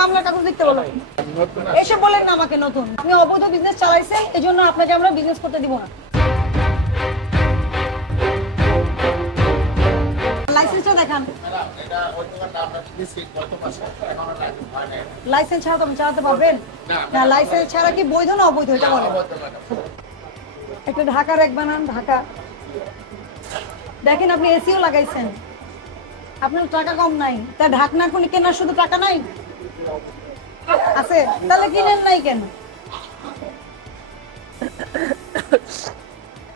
মামলার কাগজ দেখতে বলো। এসে বলেন না আমাকে নতুন, আপনি অবৈধ বিজনেস চালাইছেন, এজন্য আপনাকে আমরা বিজনেস করতে দিব না। লাইসেন্সটা দেখান। লাইসেন্স ছাড়া তো চালাতে পারবেন না? লাইসেন্স ছাড়া কি বৈধ না অবৈধ এটা বলেন। একটা ঢাকা র্যাক বানান, ঢাকা দেখেন, আপনি এসিও লাগাইছেন, আপনার টাকা কম নাই, তা ঢাকনা কোন কেনার শুধু টাকা নাই আছে, তাহলে কিনেন নাই কেন?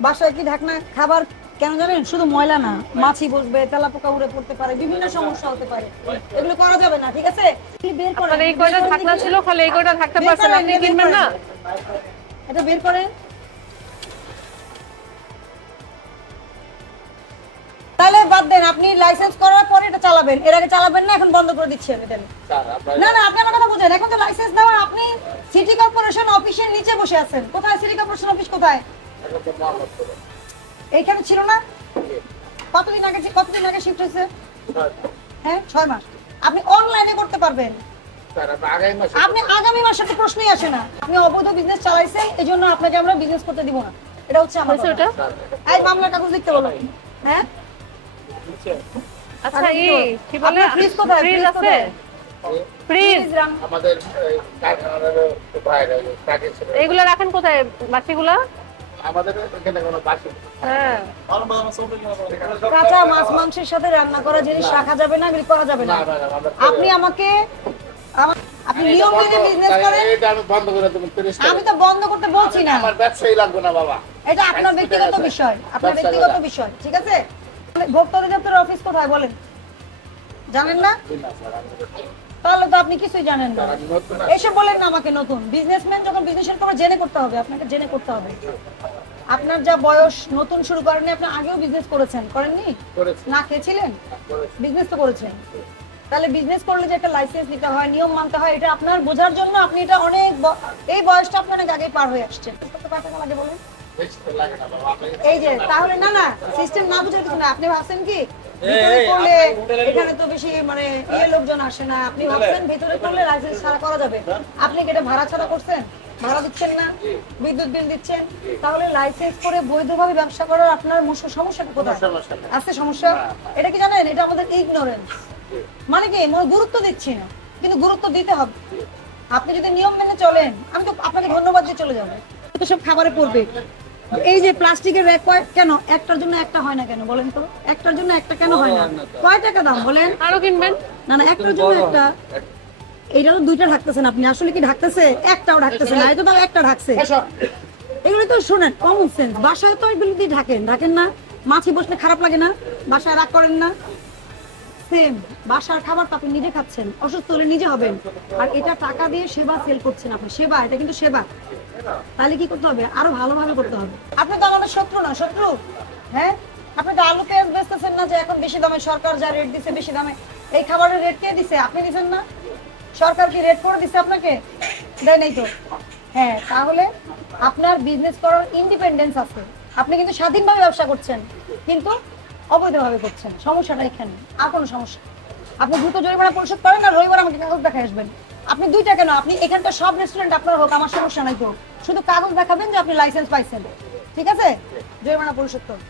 বাসায় কি ঢাকনা খাবার কেন জানেন? শুধু ময়লা না, মাছি বসবে, তেলাপোকা উড়ে পড়তে পারে, বিভিন্ন সমস্যা হতে পারে, এগুলো করা যাবে না। ঠিক আছে, বের করেন। এই কয়টা ঢাকনা ছিল, খালি এই কয়টা থাকতে পারছেন, আপনি কিনবেন না? এটা বের করেন। তাহলে বাদ দেন, আপনি লাইসেন্স করার পরে এটা চালাবেন, এর আগে চালাবেন না, এখন বন্ধ করে দিচ্ছেন এটা। না না, আপনি আমার কথা বুঝেন, এখন তো লাইসেন্স দেওয়া, আপনি সিটি কর্পোরেশন অফিসের নিচে বসে আছেন। কোথায় সিটি কর্পোরেশন অফিস? কোথায়? এইখানে ছিল না? কতদিন আগে শিফট হয়েছে? হ্যাঁ, 6 মাস। আপনি অনলাইনে করতে পারবেন, আপনি আগামী মাসে তো প্রশ্নই আসে না। আপনি অবৈধ বিজনেস চালাইছেন, এজন্য আপনাকে আমরা বিজনেস করতে দিব না। এটা হচ্ছে আমার কথা। এই মামলার কাগজ দেখতে বলো। হ্যাঁ, আচ্ছা, এই কি বলে, ফ্রিজ কোথায়? ফ্রিজ আছে? ফ্রিজ আমাদের কারখানার বাইরে কাকে ছিল, এগুলা রাখেন কোথায় বাকিগুলা? আমাদের এখানে কোনো বাসি। হ্যাঁ, কাঁচা মাছ মাংসের সাথে রান্না করা জিনিস রাখা যাবে না, এগুলি করা যাবে না। আপনি আমাকে আপনি নিয়ম মেনে বিজনেস করেন, এটা আমি বন্ধ করে দেব। আমি তো বন্ধ করতে বলছি না, আমার ব্যবসাই লাগবে না বাবা, এটা আপনার ব্যক্তিগত বিষয়, আপনার ব্যক্তিগত বিষয়। ঠিক আছে, ভোক্তা অধিদপ্তরের অফিস কোথায় বলেন? জানেন না? তাহলে তো আপনি কিছুই জানেন না। এসে বলেন না আমাকে নতুন। বিজনেসম্যান যখন বিজনেসের পর জেনে করতে হবে, আপনাকে জেনে করতে হবে। আপনার যা বয়স, নতুন শুরু করেননি, আপনি আগেও বিজনেস করেছেন, করেননি? না খেয়েছিলেন? বিজনেস তো করেছেন। তাহলে বিজনেস করলে যে একটা লাইসেন্স নিতে হয়, নিয়ম মানতে হয়, এটা আপনার বোঝার জন্য আপনি এটা অনেক এই বয়সটা আপনার অনেক আগে পার হয়ে আসছেন। কত টাকা লাগে বলেন? এই যে তাহলে না না, সিস্টেম না বুঝে কিছু না। আপনি ভাবছেন কি ভিতরে করলে এখানে তো বেশি মানে লোকজন আসে না, আপনি ভাবছেন ভিতরে করলে লাইসেন্স ছাড়া করা যাবে। আপনি কি এটা ভাড়া ছাড়া করছেন? ভাড়া দিচ্ছেন না, বিদ্যুৎ বিল দিচ্ছেন, তাহলে লাইসেন্স করে বৈধভাবে ব্যবসা করার আপনার সমস্যাটা কোথায় আছে? সমস্যা এটা কি জানেন? এটা আমাদের ইগনোরেন্স, মানে কি গুরুত্ব দিচ্ছি না, কিন্তু গুরুত্ব দিতে হবে। আপনি যদি নিয়ম মেনে চলেন, আমি তো আপনাকে ধন্যবাদ দিয়ে চলে যাবো। তো সব খাবারে পড়বে। এই যে প্লাস্টিকের র্যাক কেন একটার জন্য একটা হয় না কেন বলেন তো? একটার জন্য একটা কেন হয় না? কয় টাকা দাম বলেন? আরো কিনবেন? না না, একটার জন্য একটা। এইটা তো দুইটা ঢাকতেছেন আপনি, আসলে কি ঢাকতেছে? একটাও ঢাকতেছে না, এই তো তাও একটা ঢাকছে। এগুলো তো শোনেন, কমন সেন্স। বাসায় তো এগুলো দিয়ে ঢাকেন না? মাছি বসলে খারাপ লাগে না? বাসায় রাগ করেন না? সেম, বাসার খাবার তো আপনি নিজে খাচ্ছেন, অসুস্থ হলে নিজে হবেন, আর এটা টাকা দিয়ে সেবা সেল করছেন আপনি। সেবা, এটা কিন্তু সেবা। তাহলে কি করতে হবে? আরো ভালোভাবে করতে হবে। আপনি তো আমাদের শত্রু না, শত্রু? হ্যাঁ, আপনি তো আলু পেঁয়াজ বেচতেছেন না যে এখন বেশি দামে, সরকার যা রেট দিছে বেশি দামে। এই খাবারের রেট কে দিছে? আপনি দিছেন না? সরকার কি রেট করে দিছে আপনাকে? দেয় নাই তো। হ্যাঁ, তাহলে আপনার বিজনেস করার ইন্ডিপেন্ডেন্স আছে, আপনি কিন্তু স্বাধীনভাবে ব্যবসা করছেন, কিন্তু অবৈধভাবে করছেন। সমস্যাটা এখানে, আর কোনো সমস্যা? আপনি দ্রুত জরিমানা পরিশোধ করেন, আর রবিবার আমাকে কাগজ দেখায় আসবেন। আপনি দুইটা কেন, আপনি এখানকার সব রেস্টুরেন্ট আপনার হোক, আমার সমস্যা নাই তো, শুধু কাগজ দেখাবেন যে আপনি লাইসেন্স পাইছেন। ঠিক আছে, জরিমানা পরিশোধ করুন।